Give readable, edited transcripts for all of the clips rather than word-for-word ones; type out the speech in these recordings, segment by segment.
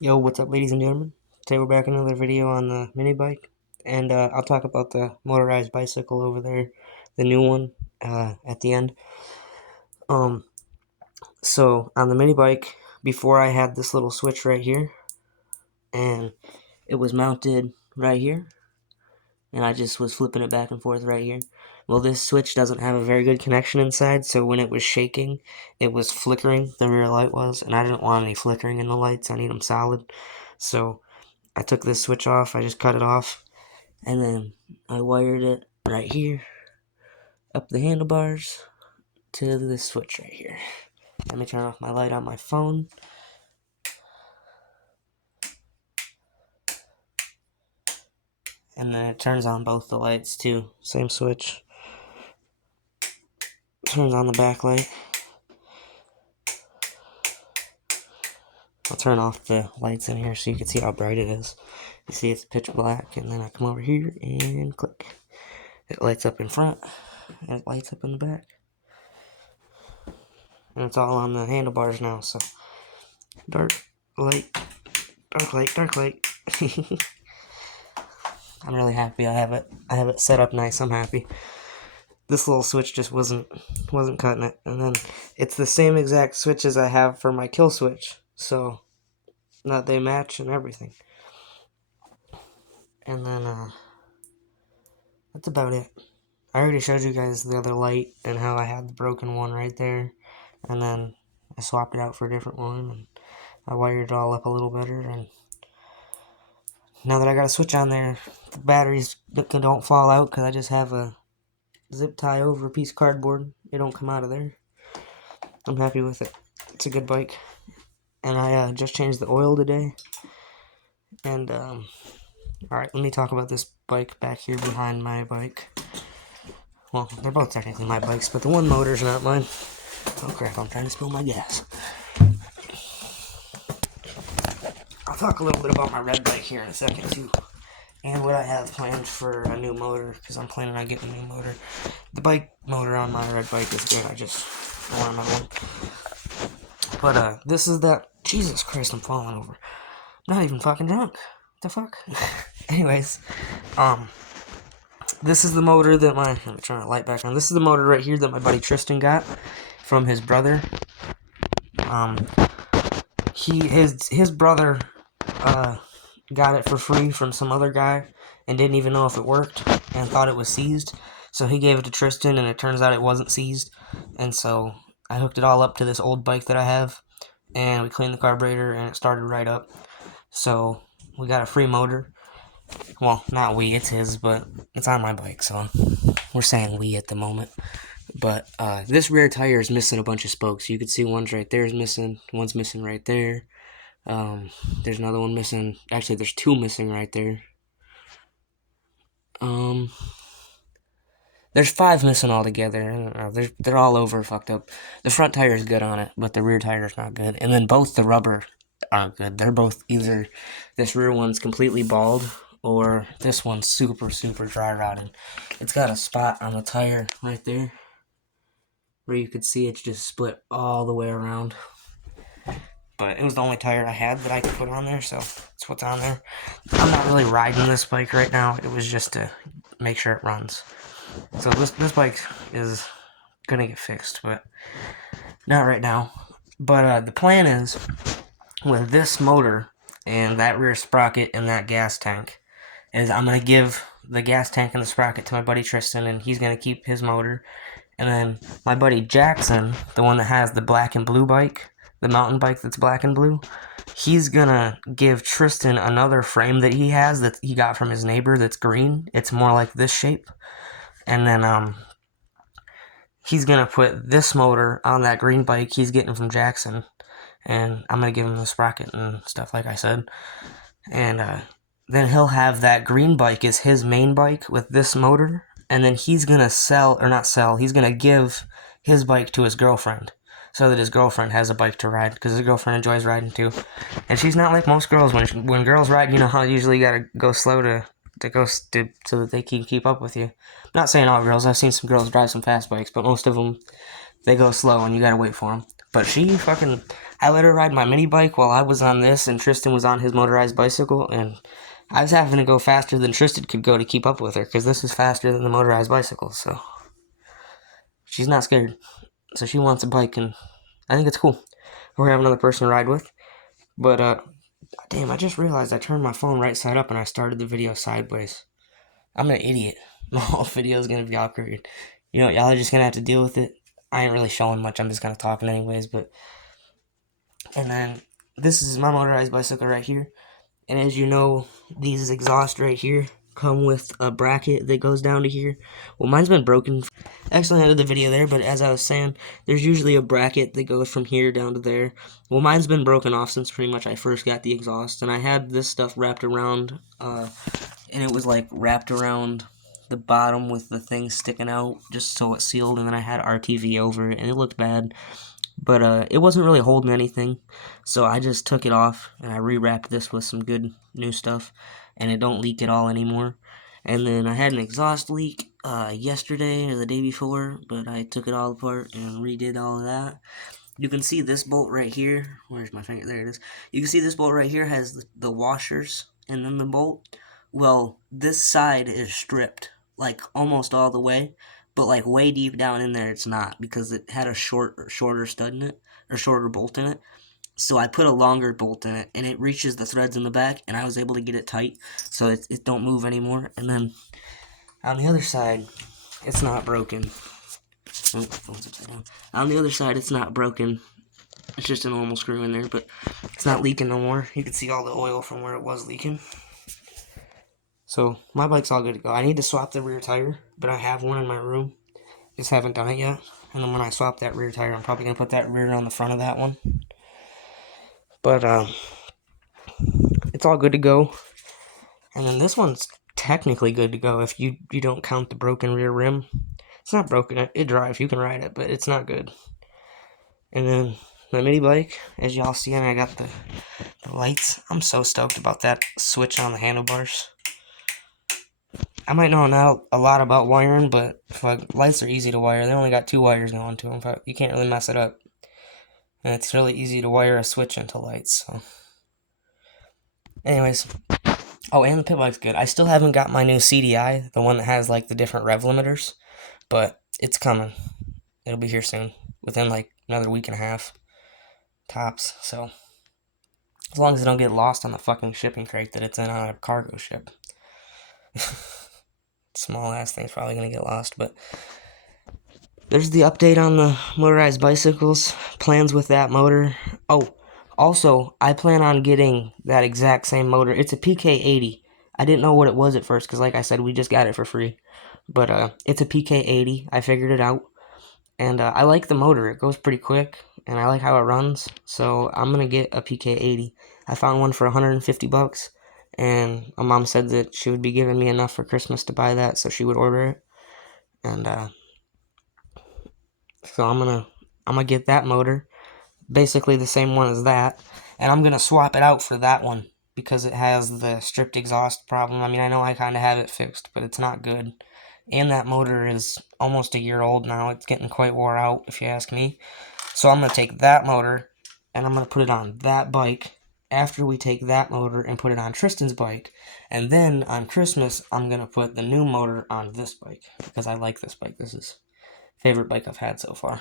Yo, what's up, ladies and gentlemen? Today we're back in another video on the mini bike, and I'll talk about the motorized bicycle over there, the new one, at the end. Um, so on the mini bike, before I had this little switch right here, and it was mounted right here, and I just was flipping it back and forth right here. Well, this switch doesn't have a very good connection inside, so when it was shaking, it was flickering, the rear light was, and I didn't want any flickering in the lights, I need them solid. So I took this switch off, I just cut it off, and then I wired it right here, up the handlebars, to this switch right here. Let me turn off my light on my phone. And then it turns on both the lights too. Same switch. Turns on the back light. I'll turn off the lights in here so you can see how bright it is. You see it's pitch black, and then I come over here and click. It lights up in front, and it lights up in the back. And it's all on the handlebars now, so dark light, dark light, dark light. I'm really happy I have it set up nice. I'm happy. This little switch just wasn't cutting it. And then it's the same exact switch as I have for my kill switch. So that they match and everything. And then that's about it. I already showed you guys the other light and how I had the broken one right there. And then I swapped it out for a different one, and I wired it all up a little better, and now that I got a switch on there, the batteries don't fall out because I just have a zip tie over a piece of cardboard. It don't come out of there. I'm happy with it. It's a good bike. And I just changed the oil today. And, alright, let me talk about this bike back here behind my bike. Well, they're both technically my bikes, but the one motor's not mine. Oh crap, I'm trying to spill my gas. I'll talk a little bit about my red bike here in a second, too. And what I have planned for a new motor, because I'm planning on getting a new motor. The bike motor on my red bike is good, I just want another one. But, this is that... Jesus Christ, I'm falling over. I'm not even fucking drunk. What the fuck? Anyways, this is the motor that my... Let me turn the light back on. This is the motor right here that my buddy Tristan got from his brother. His brother, got it for free from some other guy and didn't even know if it worked and thought it was seized. So he gave it to Tristan, and it turns out it wasn't seized. And so I hooked it all up to this old bike that I have, and we cleaned the carburetor, and it started right up. So we got a free motor. Well, not we, it's his, but it's on my bike, so we're saying we at the moment. But this rear tire is missing a bunch of spokes. You can see one's right there is missing, one's missing right there. There's another one missing. Actually, there's two missing right there. There's five missing altogether. I don't know. They're all over fucked up. The front tire is good on it, but the rear tire is not good. And then both the rubber aren't good. They're both either this rear one's completely bald or this one's super, super dry rotted. It's got a spot on the tire right there where you could see it's just split all the way around. But it was the only tire I had that I could put on there, so that's what's on there. I'm not really riding this bike right now. It was just to make sure it runs. So this bike is gonna get fixed, but not right now. But the plan is, with this motor and that rear sprocket and that gas tank, is I'm gonna give the gas tank and the sprocket to my buddy Tristan, and he's gonna keep his motor. And then my buddy Jackson, the one that has the black and blue bike, the mountain bike that's black and blue, he's gonna give Tristan another frame that he has that he got from his neighbor that's green. It's more like this shape. And then he's gonna put this motor on that green bike he's getting from Jackson. And I'm gonna give him the sprocket and stuff, like I said. And then he'll have that green bike as his main bike with this motor. And then he's gonna he's gonna give his bike to his girlfriend, so that his girlfriend has a bike to ride, because his girlfriend enjoys riding too. And she's not like most girls. When girls ride, you know how usually you gotta go slow so that they can keep up with you. I'm not saying all girls. I've seen some girls drive some fast bikes, but most of them, they go slow and you gotta wait for them. But she fucking I let her ride my mini bike while I was on this, and Tristan was on his motorized bicycle, and I was having to go faster than Tristan could go to keep up with her, because this is faster than the motorized bicycle, so she's not scared. So she wants a bike, and I think it's cool. We're having another person to ride with. But, damn, I just realized I turned my phone right side up and I started the video sideways. I'm an idiot. The whole video is going to be all crooked. You know, y'all are just going to have to deal with it. I ain't really showing much. I'm just kind of talking anyways, but... And then, this is my motorized bicycle right here. And as you know, these exhausts right here come with a bracket that goes down to here. Well, mine's been broken. Actually, I ended the video there, but as I was saying, there's usually a bracket that goes from here down to there. Well, mine's been broken off since pretty much I first got the exhaust, and I had this stuff wrapped around, and it was like wrapped around the bottom with the thing sticking out just so it sealed, and then I had RTV over it, and it looked bad. But it wasn't really holding anything, so I just took it off, and I rewrapped this with some good new stuff, and it don't leak at all anymore. And then I had an exhaust leak yesterday or the day before, but I took it all apart and redid all of that. You can see this bolt right here. Where's my finger? There it is. You can see this bolt right here has the washers and then the bolt. Well, this side is stripped, like almost all the way, but like way deep down in there it's not, because it had a shorter stud in it, or shorter bolt in it. So I put a longer bolt in it, and it reaches the threads in the back, and I was able to get it tight, so it don't move anymore. And then on the other side, it's not broken. Oh, phone's upside down. On the other side, it's not broken. It's just a normal screw in there, but it's not leaking no more. You can see all the oil from where it was leaking. So my bike's all good to go. I need to swap the rear tire, but I have one in my room. Just haven't done it yet. And then when I swap that rear tire, I'm probably going to put that rear on the front of that one. But it's all good to go. And then this one's technically good to go if you don't count the broken rear rim. It's not broken. It drives. You can ride it, but it's not good. And then the mini bike, as y'all see, and I got the lights. I'm so stoked about that switch on the handlebars. I might know not a lot about wiring, but lights are easy to wire. They only got 2 wires going to them. You can't really mess it up. And it's really easy to wire a switch into lights. So, anyways. Oh, and the pit bike's good. I still haven't got my new CDI, the one that has like the different rev limiters, but it's coming. It'll be here soon, within like another week and a half, tops. So, as long as it don't get lost on the fucking shipping crate that it's in on a cargo ship. Small ass thing's probably gonna get lost, but there's the update on the motorized bicycles. Plans with that motor. Oh, also, I plan on getting that exact same motor. It's a PK80. I didn't know what it was at first, because like I said, we just got it for free. But it's a PK80. I figured it out. And I like the motor. It goes pretty quick, and I like how it runs. So I'm going to get a PK80. I found one for 150 bucks, and my mom said that she would be giving me enough for Christmas to buy that, so she would order it. And so I'm gonna get that motor, basically the same one as that, and I'm gonna swap it out for that one because it has the stripped exhaust problem. I mean, I know I kind of have it fixed, but it's not good. And that motor is almost a year old now. It's getting quite wore out, if you ask me. So I'm gonna take that motor and I'm gonna put it on that bike after we take that motor and put it on Tristan's bike. And then on Christmas, I'm gonna put the new motor on this bike because I like this bike. This is favorite bike I've had so far.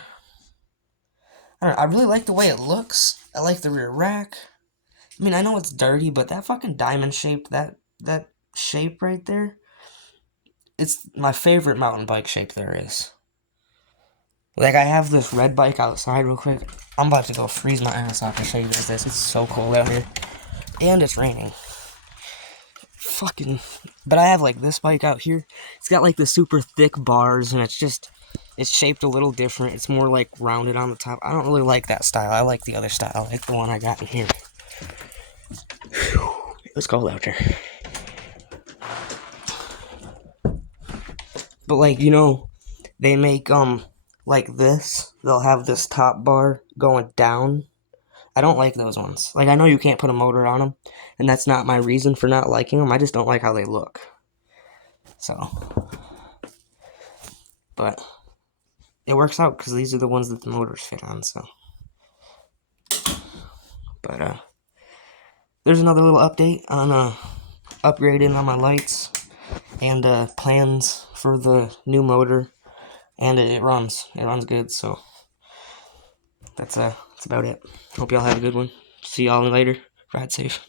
I don't know, I really like the way it looks. I like the rear rack. I mean, I know it's dirty, but that fucking diamond shaped, that shape right there, it's my favorite mountain bike shape there is. Like, I have this red bike outside real quick. I'm about to go freeze my ass off to show you guys this. It's so cold out here. And it's raining. Fucking... But I have, like, this bike out here. It's got, like, the super thick bars, and it's shaped a little different. It's more, like, rounded on the top. I don't really like that style. I like the other style. I like the one I got in here. It was cold out there. But, like, you know, they make, like this. They'll have this top bar going down. I don't like those ones. Like, I know you can't put a motor on them, and that's not my reason for not liking them. I just don't like how they look. So, but it works out because these are the ones that the motors fit on, so. But there's another little update on upgrading on my lights and plans for the new motor, and it runs good. So that's about it. Hope y'all have a good one. See y'all later. Ride safe.